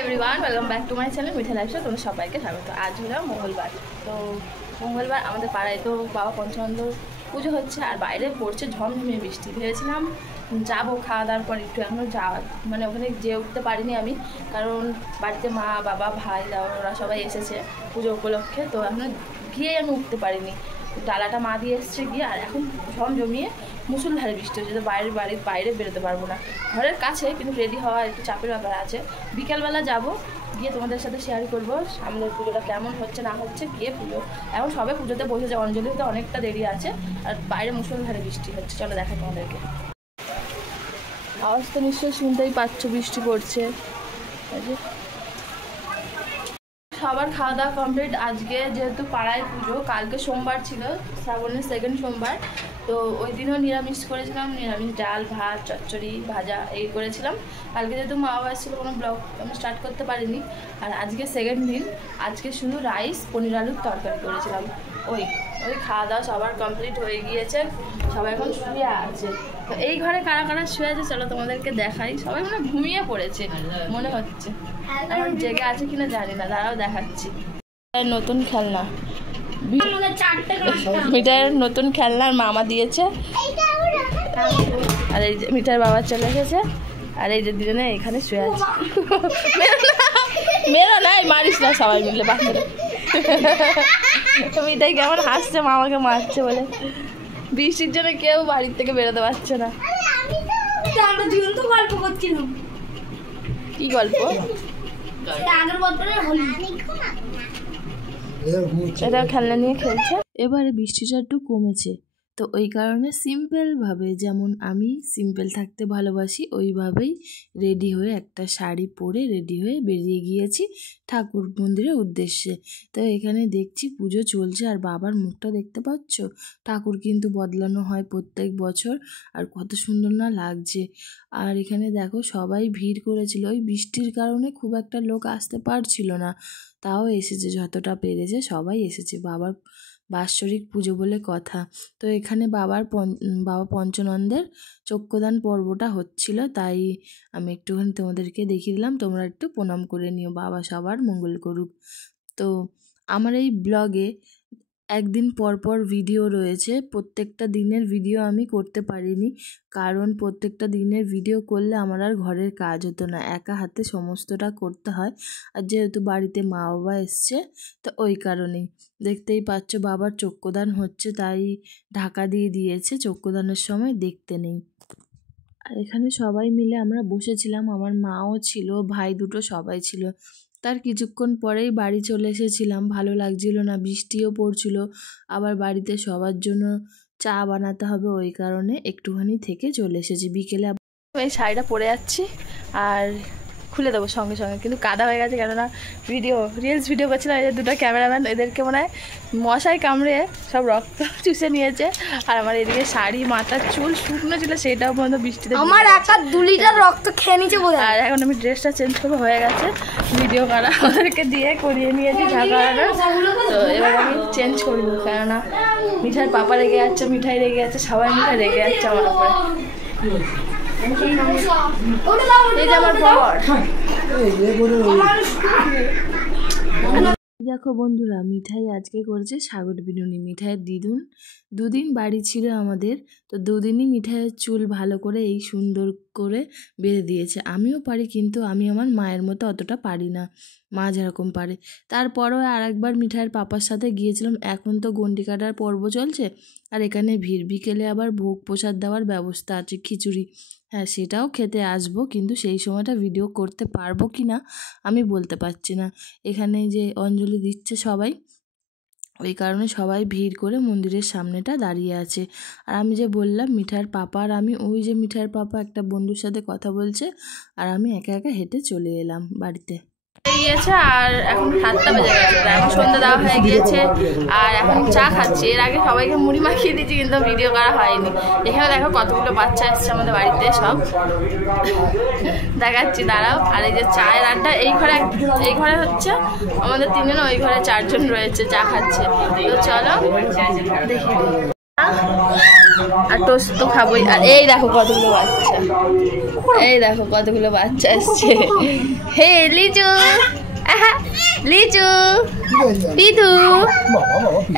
Everyone welcome back to my channel মিঠা lifestyle. তোমাদের সবাইকে স্বাগত। আজ হলো মঙ্গলবার, তো মঙ্গলবার আমাদের পাড়ায় তো বাবা পঞ্চানন্দ পুজো হচ্ছে আর বাইরে পড়ছে ঝমঝমিয়ে বৃষ্টি। ভেবেছিলাম যাবো খাওয়া দাওয়ার পর, একটু এখনও যাওয়া মানে ওখানে যেয়ে উঠতে পারিনি আমি, কারণ বাড়িতে মা বাবা ভাই ওরা সবাই এসেছে পুজো উপলক্ষে, তো এখনও গিয়ে আমি উঠতে পারিনি। ডালাটা মা দিয়ে এসছে গিয়ে, আর এখন ঝমঝমিয়ে মুসুলধারে বৃষ্টি হচ্ছে, তো বাড়ির বাইরে বেরোতে পারবো না। ঘরের কাছে কিন্তু রেডি হওয়া একটু চাপের ব্যাপার আছে। বিকেলবেলা যাব, গিয়ে তোমাদের সাথে শেয়ার করবো সামনের পুজোটা কেমন হচ্ছে না হচ্ছে। গিয়ে পুজো এখন সবে পুজোতে বসেছে, অঞ্জলি হতে অনেকটা দেরি আছে, আর বাইরে মুসুলধারে বৃষ্টি হচ্ছে। চলো দেখাই তোমাদেরকে। আওয়াজ তো নিশ্চয়ই শুনতেই পাচ্ছ, বৃষ্টি পড়ছে। সবার খাওয়া দাওয়া কমপ্লিট। আজকে যেহেতু পাড়ায় পুজো, কালকে সোমবার ছিল, শ্রাবণের সেকেন্ড সোমবার, তো ওই দিনও নিরামিষ করেছিলাম। নিরামিষ ডাল ভাত চচ্চড়ি ভাজা এই করেছিলাম। কালকে যেহেতু মা বাবা এসেছিলো, কোনো ব্লগ আমি স্টার্ট করতে পারিনি। আর আজকে সেকেন্ড দিন, আজকে শুধু রাইস পনির আলুর তরকারি করেছিলাম। ওই খাওয়া দাওয়া সবার কমপ্লিট হয়ে গিয়েছে, সবাই এখন শুয়ে আছে। তো এই ঘরে কারা কারা শুয়ে আছে চলো তোমাদেরকে দেখাই। সবাই মানে ঘুমিয়ে পড়েছে মনে হচ্ছে, এখন জেগে আছে কিনা জানি না, দাঁড়াও দেখাচ্ছি। নতুন খেলনা, মিঠার নতুন খেলনার মামা দিয়েছে, আর এই যে মিঠার বাবা চলে এসেছে, আর এই যে দুজনে এখানে শুয়ে আছে। মেয়েরা নাই, মারিস না সবাই মিলে বাচ্চারা। মিঠাই কেমন হাসছে মামাকে মারছে বলে। বৃষ্টির জন্য কেউ বাড়ির থেকে বেরোতে পারছে না। গল্প করছিলাম। কি গল্প? এটা খেলনা নিয়ে খেলছে। এবারে বৃষ্টিটা একটু কমেছে, তো ওই কারণে সিম্পলভাবে, যেমন আমি সিম্পল থাকতে ভালোবাসি, ওইভাবেই রেডি হয়ে একটা শাড়ি পরে রেডি হয়ে বেরিয়ে গিয়েছি ঠাকুর মন্দিরের উদ্দেশ্যে। তো এখানে দেখছি পুজো চলছে, আর বাবার মুখটা দেখতে পাচ্ছ। ঠাকুর কিন্তু বদলানো হয় প্রত্যেক বছর, আর কত সুন্দর না লাগছে। আর এখানে দেখো সবাই ভিড় করেছিল, ওই বৃষ্টির কারণে খুব একটা লোক আসতে পারছিল না, তাও এসেছে যতটা পেরেছে সবাই এসেছে। বাবার বাৎসরিক পুজো বলে কথা। তো এখানে বাবা পঞ্চানন্দের চক্ষুদান পর্বটা হচ্ছিল, তাই আমি একটুখানি তোমাদেরকে দেখিয়ে দিলাম। তোমরা একটু প্রণাম করে নিও, বাবা সবার মঙ্গল করুক। তো আমার এই ব্লগে একদিন পর পর ভিডিও রয়েছে, প্রত্যেকটা দিনের ভিডিও আমি করতে পারিনি, কারণ প্রত্যেকটা দিনের ভিডিও করলে আমার আর ঘরের কাজ হতো না, একা হাতে সমস্তটা করতে হয়। আর যেহেতু বাড়িতে মা বাবা এসছে, তো ওই কারণেই দেখতেই পাচ্ছ বাবার চক্ষুদান হচ্ছে, তাই ঢাকা দিয়ে দিয়েছে, চক্ষুদানের সময় দেখতে নেই। আর এখানে সবাই মিলে আমরা বসেছিলাম, আমার মাও ছিল, ভাই দুটো সবাই ছিল। তার কিছুক্ষণ পরেই বাড়ি চলে এসেছিলাম, ভালো লাগছিল না, বৃষ্টিও পড়ছিল, আবার বাড়িতে সবার জন্য চা বানাতে হবে, ওই কারণে একটুখানি থেকে চলে এসেছি। বিকেলে এই শাড়িটা পরে যাচ্ছি, আর খুলে দেবো সঙ্গে সঙ্গে, কিন্তু কাদা হয়ে গেছে, কেননা রিলস ভিডিও করছিলাম। এই যে দুটো ক্যামেরাম্যান, এদেরকে মনে হয় মশাই কামড়ে সব রক্ত চুষে নিয়েছে। আর আমার এদিকে শাড়ি মাথার চুল শুকনো ছিল, সেটাও পর্যন্ত বৃষ্টিতে আমার 1-2 লিটার রক্ত খেয়ে নিয়েছে বোধ হয়। আর এখন আমি ড্রেসটা চেঞ্জ করবো, হয়ে গেছে ভিডিও করা ওদেরকে দিয়ে করিয়ে নিয়েছি ঢাকা। তো এবার আমি চেঞ্জ করবো, কেননা মিঠাই পাপা রেগে যাচ্ছে, মিঠাই রেগে যাচ্ছে, সবাই মিঠাই রেগে যাচ্ছে আমার উপরে। এই যে আমার বর। দেখো বন্ধুরা, মিঠাই আজকে করেছে সাগর বিনুনি। মিঠাইয়ের দুদিন বাড়ি ছিল আমাদের, তো দুদিনই মিঠাইয়ের চুল ভালো করে এই সুন্দর করে বেঁধে দিয়েছে। আমিও পারি, কিন্তু আমি আমার মায়ের মতো অতটা পারি না, মা যেরকম পারে। তারপরেও আরেকবার মিঠাইয়ের পাপার সাথে গিয়েছিলাম। এখন তো গন্ডি কাটার পর্ব চলছে, আর এখানে ভিড়। বিকেলে আবার ভোগ প্রসাদ দেওয়ার ব্যবস্থা আছে, খিচুড়ি। হ্যাঁ, সেটাও খেতে আসবো, কিন্তু সেই সময়টা ভিডিও করতে পারবো কি না আমি বলতে পারছি না। এখানে যে অঞ্জলি দিচ্ছে সবাই, ওই কারণে সবাই ভিড় করে মন্দিরের সামনেটা দাঁড়িয়ে আছে। আর আমি যে বললাম মিঠাইয়ের পাপা আর আমি, ওই যে মিঠাইয়ের পাপা একটা বন্ধুর সাথে কথা বলছে, আর আমি একা একা হেঁটে চলে এলাম বাড়িতে। গিয়েছে আর এখন 7টা বেজে গেছে, এখন সন্ধ্যা দেওয়া হয়ে গিয়েছে, আর এখন চা খাচ্ছি। এর আগে সবাইকে মুড়ি মাখিয়ে দিচ্ছি, কিন্তু ভিডিও করা হয়নি। এখানে দেখো কতগুলো বাচ্চা এসছে আমাদের বাড়িতে, সব দেখাচ্ছি, দাঁড়াও। আর এই যে চায়ের আড্ডা, এই ঘরে হচ্ছে আমাদের 3জন, ওই ঘরে 4জন রয়েছে, চা খাচ্ছে। তো চলো দেখি। আর টোস্ট তো খাবোই। আর এই দেখো কতগুলো বাচ্চা, এই দেখো কতগুলো বাচ্চা এসছে। হে লিচু, আহা লিচু, পিঠু,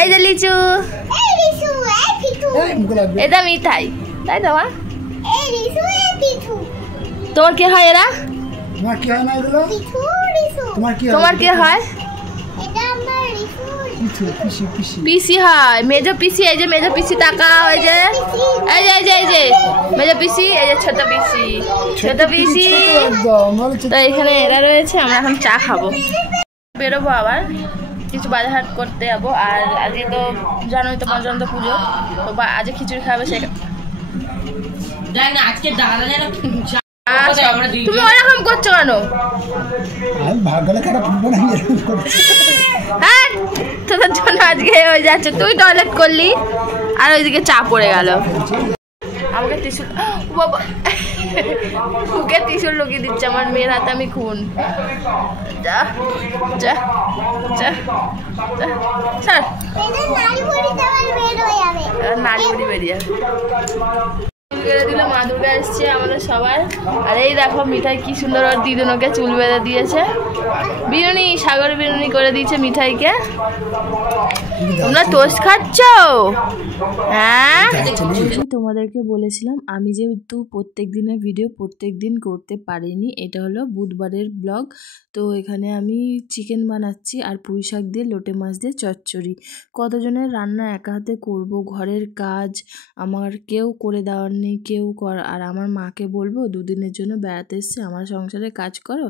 এই যে লিচু, এটা মিঠাই, তাই তো মা? তোমার কে হয় এরা? তোমার কে হয়? পিসি হয়, মেজো পিসি। এই যে মেজো পিসি টাকা, ওই যে এই যে এই যে এই যে মেজো পিসি, এই যে ছোট পিসি, ছোট পিসি। তো এখানে এরা রয়েছে, আমরা এখন চা খাবো, বেরোবো আবার কিছু বাজার হাট করতে যাবো। আর আজকে তো জানোই তো পঞ্চমী পুজো, তো আজকে খিচুড়ি খাবে সেখানে। তুমি ওরকম করছো কেন? হ্যাঁ তোদের জন্য আজকে হয়ে যাচ্ছে, তুই টয়লেট করলি আর ওইদিকে চা পড়ে গেল। আমাকে ত্রিশুল, বাবা মুখে ত্রিশুল লুকিয়ে দিচ্ছে আমার মেয়ের হাতে, আমি খুন। যা যা যা স্যার, নাড়ি বুড়ি বেরিয়ে যাবে। বেঁধে দিল, মা দুর্গা এসছে আমাদের সবার। আর এই দেখো মিঠাই কি সুন্দর ওর দিদুনকে চুল বেঁধে দিয়েছে, বিনুনি, সাগর বিনুনি করে দিয়েছে মিঠাইকে। তোমরা টোস্ট খাচ্ছ? হ্যাঁ, তোমাদেরকে বলেছিলাম আমি যেহেতু প্রত্যেক দিনের ভিডিও প্রত্যেক দিন করতে পারিনি, এটা হলো বুধবারের ব্লগ। তো এখানে আমি চিকেন বানাচ্ছি আর পুঁই শাক দিয়ে লোটে মাছ দিয়ে চচ্চড়ি। কতজনের রান্না একা হাতে করব, ঘরের কাজ আমার কেউ করে দেওয়ার নেই, কেউ আর আমার মাকে বলবো দুদিনের জন্য বেড়াতে এসছে, আমার সংসারে কাজ করো,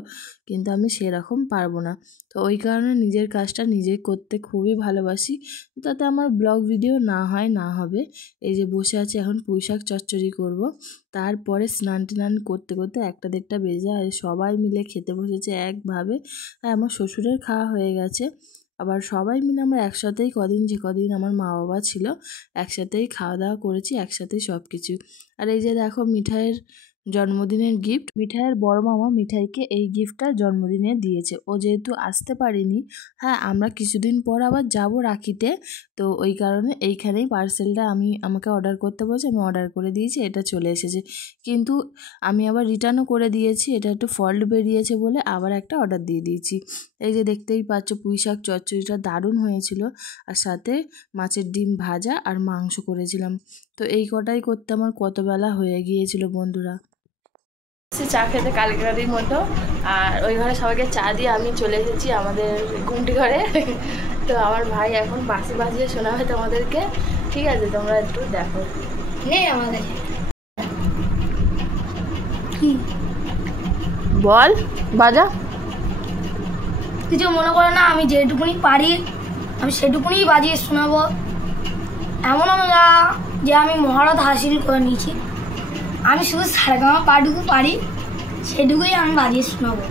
কিন্তু আমি সেরকম পারবো না। তো ওই কারণে নিজের কাজটা নিজে করতে খুবই ভালোবাসি, তাতে আমার ব্লগ ভিডিও না হয় না হবে। এই যে বসে আছে, এখন পুঁই শাক চচ্চড়ি করব, তারপরে স্নান টান করতে করতে 1-1:30 বেজে যায়। আর সবাই মিলে খেতে বসেছে একভাবে। আর আমার শ্বশুরের খাওয়া হয়ে গেছে, আবার সবাই মিলে আমরা একসাথেই কদিন আমার মা বাবা ছিল একসাথেই খাওয়া দাওয়া করেছি, একসাথেই সব কিছু। আর এই যে দেখো মিঠাইয়ের জন্মদিনের গিফট, মিঠাইয়ের বড় মামা মিঠাইকে এই গিফটটা জন্মদিনে দিয়েছে। ও যেহেতু আসতে পারিনি, হ্যাঁ আমরা কিছুদিন পর আবার যাব রাখিতে, তো ওই কারণে এইখানেই পার্সেলটা আমাকে অর্ডার করতে বলছে, আমি অর্ডার করে দিয়েছি, এটা চলে এসেছে। কিন্তু আমি আবার রিটার্নও করে দিয়েছি, এটা একটু ফল্ট বেরিয়েছে বলে আবার একটা অর্ডার দিয়ে দিয়েছি। এই যে দেখতেই পাচ্ছ পুঁই শাক চচ্চড়িটা দারুণ হয়েছিল, আর সাথে মাছের ডিম ভাজা আর মাংস করেছিলাম। তো এই কটাই করতে আমার কত বেলা হয়ে গিয়েছিল বন্ধুরা। চা খেতে কালকের মতো, আর ওই ঘরে সবাইকে চা দিয়ে আমি চলে এসেছি আমাদের ঘুমটি ঘরে। তো আমার ভাই এখন বাঁশি বাজিয়ে শোনাবে তোমাদেরকে, ঠিক আছে? তোমরা একটু দেখো। নেই আমাদের বল, বাজা। কিছু মনে করো না, আমি যেটুকুনি পারি আমি সেটুকুনি বাজিয়ে শোনাবো। এমন না যে আমি মহারত হাসিল করে নিয়েছি, আমি শুধু সারেগামা পাটুকু পারি, সেটুকুই আমি বাজিয়ে শোনাবো।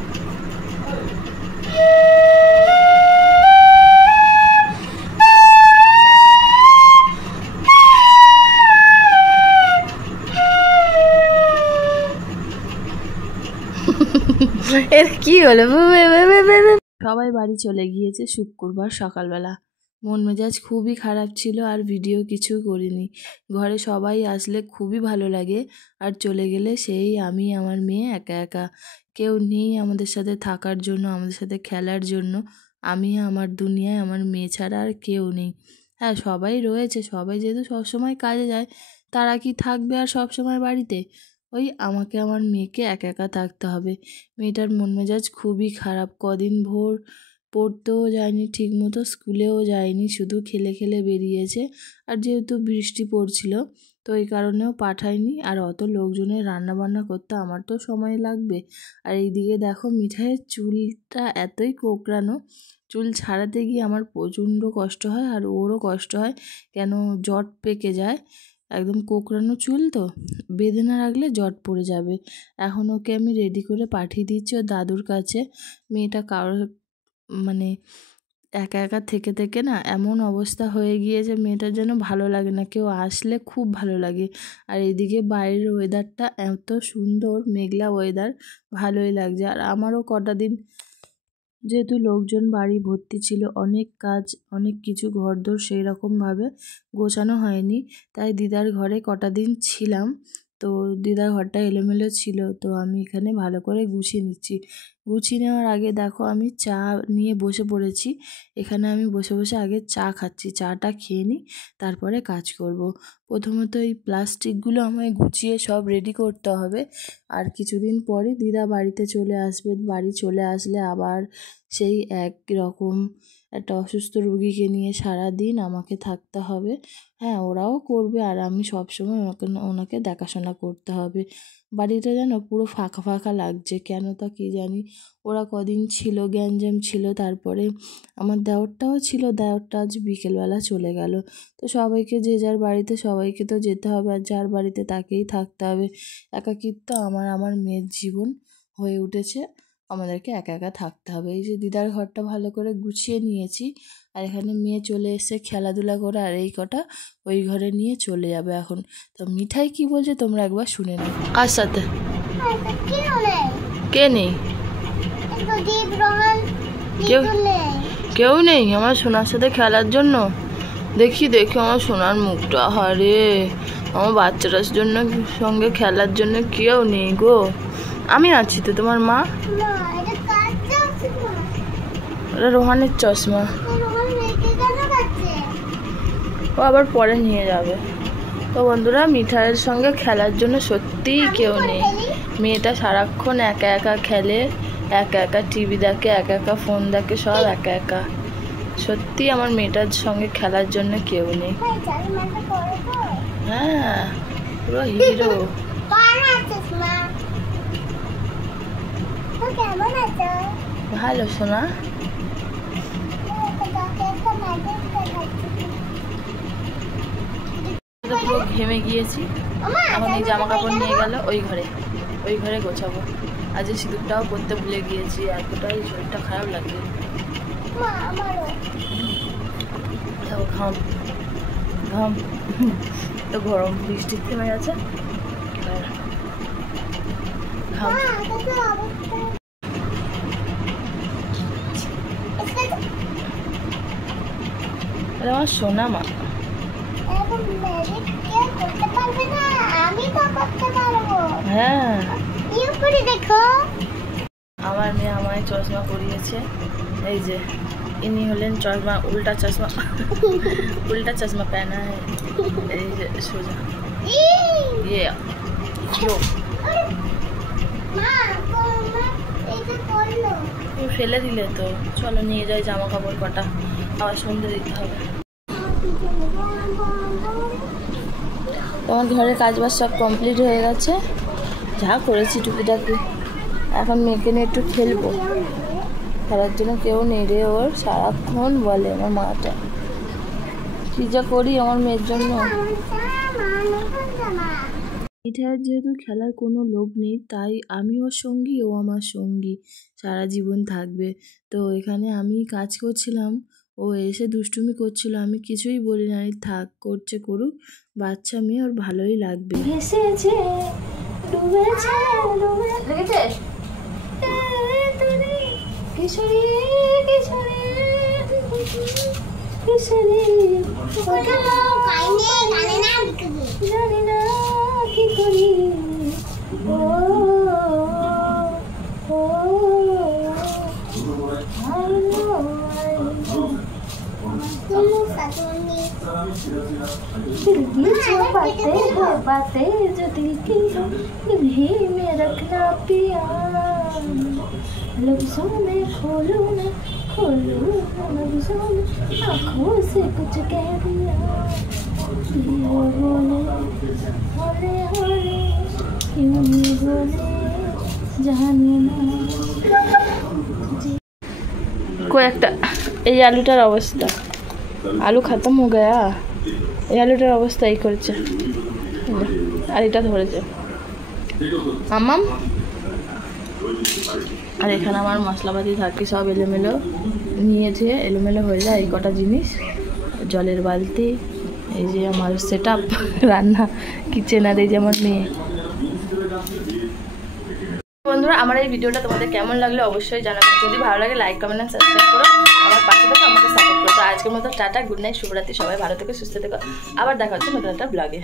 এর কি হলো? সবাই বাড়ি চলে গিয়েছে শুক্রবার সকালবেলা। মন মেজাজ খুবই খারাপ ছিল, আর ভিডিও কিছু করিনি। ঘরে সবাই আসলে খুবই ভালো লাগে, আর চলে গেলে সেই আমি আমার মেয়ে একা একা, কেউ নেই আমাদের সাথে থাকার জন্য, আমাদের সাথে খেলার জন্য। আমি আমার দুনিয়ায় আমার মেয়ে ছাড়া আর কেউ নেই। হ্যাঁ সবাই রয়েছে, সবাই যেহেতু সবসময় কাজে যায়, তারা কি থাকবে আর সবসময় বাড়িতে? ওই আমাকে আমার মেয়েকে একা একা থাকতে হবে। মেয়েটার মন মেজাজ খুবই খারাপ, কদিন ভোর পড়তেও যায়নি ঠিক মতো, স্কুলেও যায়নি, শুধু খেলে খেলে বেরিয়েছে। আর যেহেতু বৃষ্টি পড়ছিল, তো এই কারণেও পাঠাইনি। আর অত লোকজনের রান্না বান্না করতে আমার তো সময় লাগবে। আর এইদিকে দেখো মিঠাইয়ের চুলটা এতই কোঁকড়ানো, চুল ছাড়াতে গিয়ে আমার প্রচণ্ড কষ্ট হয়, আর ওরও কষ্ট হয়, কেন জট পেকে যায়, একদম কোঁকড়ানো চুল তো, বেঁধে না রাখলে জট পড়ে যাবে। এখন ওকে আমি রেডি করে পাঠিয়ে দিচ্ছি ওর দাদুর কাছে। মেয়েটা কারোর মানে একা একা থেকে থেকে না এমন অবস্থা হয়ে গিয়েছে, মেয়েটার যেন ভালো লাগে না, কেউ আসলে খুব ভালো লাগে। আর এদিকে বাইরের ওয়েদারটা এত সুন্দর, মেঘলা ওয়েদার, ভালোই লাগছে। আর আমারও কটা দিন যেহেতু লোকজন বাড়ি ভর্তি ছিল, অনেক কাজ অনেক কিছু ঘরদোর সেই রকমভাবে গোছানো হয়নি, তাই দিদার ঘরে কটা দিন ছিলাম। তো দিদার ঘরটা এলোমেলো ছিল, তো আমি এখানে ভালো করে গুছিয়ে নিচ্ছি। গুছিয়ে নেওয়ার আগে দেখো আমি চা নিয়ে বসে পড়েছি। এখানে আমি বসে বসে আগে চা খাচ্ছি, চাটা খেয়ে নিই তারপরে কাজ করব। প্রথমত এই প্লাস্টিকগুলো আমায় গুছিয়ে সব রেডি করতে হবে। আর কিছুদিন পরে দিদা বাড়িতে চলে আসবে, বাড়ি চলে আসলে আবার সেই এক রকম একটা অসুস্থ রুগীকে নিয়ে সারা দিন আমাকে থাকতে হবে। হ্যাঁ, ওরাও করবে আর আমি সবসময় ওনাকে দেখাশোনা করতে হবে। বাড়িটা যেন পুরো ফাঁকা ফাঁকা লাগছে, কেন তা কী জানি। ওরা কদিন ছিল, গ্যাঞ্জাম ছিল, তারপরে আমার দেওরটাও ছিল, দেওরটা আজ বিকেলবেলা চলে গেল। তো সবাইকে যে যার বাড়িতে সবাইকে তো যেতে হবে, আর যার বাড়িতে তাকেই থাকতে হবে। একাকিত্ব আমার মেয়ের জীবন হয়ে উঠেছে, আমাদেরকে একা একা থাকতে হবে। এই যে দিদার ঘরটা ভালো করে গুছিয়ে নিয়েছি, আর এখানে মেয়ে চলে এসে খেলাধুলা করে, আর এই কটা ওই ঘরে নিয়ে চলে যাবে এখন। তো মিঠাই কি বলছে তোমরা একবার শুনে নাও। কার সাথে? কে নেই? কেউ নেই আমার সোনার সাথে খেলার জন্য। দেখি আমার সোনার মুখটা, হারে আমার বাচ্চাটার জন্য সঙ্গে খেলার জন্য কেউ নেই গো। আমি আছি তো, তোমার মা। ওটা রোহানের চশমা, ও আবার পরে নিয়ে যাবে। তো বন্ধুরা, মিঠাইয়ের সঙ্গে খেলার জন্য সত্যিই কেউ নেই। মেয়েটা সারাক্ষণ একা একা খেলে, একা একা টিভি দেখে, একা একা ফোন দেখে, সব একা একা। সত্যি আমার মেয়েটার সঙ্গে খেলার জন্য কেউ নেই। হ্যাঁ, পুরো হিরো। ভালো সোনা। পুরো ঘেমে গিয়েছি, এখন এই জামা কাপড় নিয়ে গেল ওই ঘরে গোছাবো। আজ সিঁদুরটাও পরতে ভুলে গিয়েছি, এতটাই শরীরটা খারাপ লাগছে। ঘাম ঘাম তো গরম, বৃষ্টি থেমে গেছে। ঘাম আমার সোনা মা। হ্যাঁ, আমার মেয়ে আমায় চশমা পরিয়েছে। এই যে ইনি হলেন চশমা, উল্টা চশমা উল্টা চশমা पहना है। এই যে সোজা ফেলে দিলে তো। চলো নিয়ে যাই জামা কাপড় কটা, আবার সন্ধ্যে দিতে হবে। তোমার ঘরের কাজবাজ সব কমপ্লিট হয়ে গেছে, যা করেছি টুকিটাকি। এখন মেয়েকে নিয়ে একটু খেলবো, খেলার জন্য কেউ নেই রে ওর। সারাক্ষণ বলে আমার মাটা, কি যা করি আমার মেয়ের জন্য। মিঠাইয়ের যেহেতু খেলার কোনো লোক নেই, তাই আমি ওর সঙ্গী, ও আমার সঙ্গী সারা জীবন থাকবে। তো এখানে আমি কাজ করছিলাম, ও এসে দুষ্টুমি করছিল, আমি কিছুই বলি না, থাক করছে করুক, বাচ্চা মেয়ে, ওর ভালোই লাগবে। बातें जो दिल की दिल ही में रखना पिया, लफ्जों में खोलूं ना लफ्जों में, आँखों से कुछ कह दिया। बोले होले होले क्यों नहीं बोले जाने ना। कोई একটা এই আলুটার অবস্থা, আলু খতম হয়ে গয়া। এই আলুটার অবস্থা এই করেছে, আর এটা ধরেছে মাম্মাম। আর এখানে আমার মশলাপাতি থাকে সব এলোমেলো, নিয়ে যেয়ে এলোমেলো হয়ে যায় এই কটা জিনিস। জলের বালতি, এই যে আমার সেট আপ রান্না কিচেন, আর এই যে আমার মেয়ে। বন্ধুরা আমার এই ভিডিওটা তোমাদের কেমন লাগলো অবশ্যই জানাবে। যদি ভালো লাগে লাইক কমেন্ট আর সাবস্ক্রাইব করো, আমার পাশে থেকো, আমাকে সাপোর্ট করো। তো আজকের মতো টাটা, গুড নাইট, শুভরাত্রি, সবাই ভালো থেকো, সুস্থ থেকো। আবার দেখা হচ্ছে নতুন একটা ব্লগে।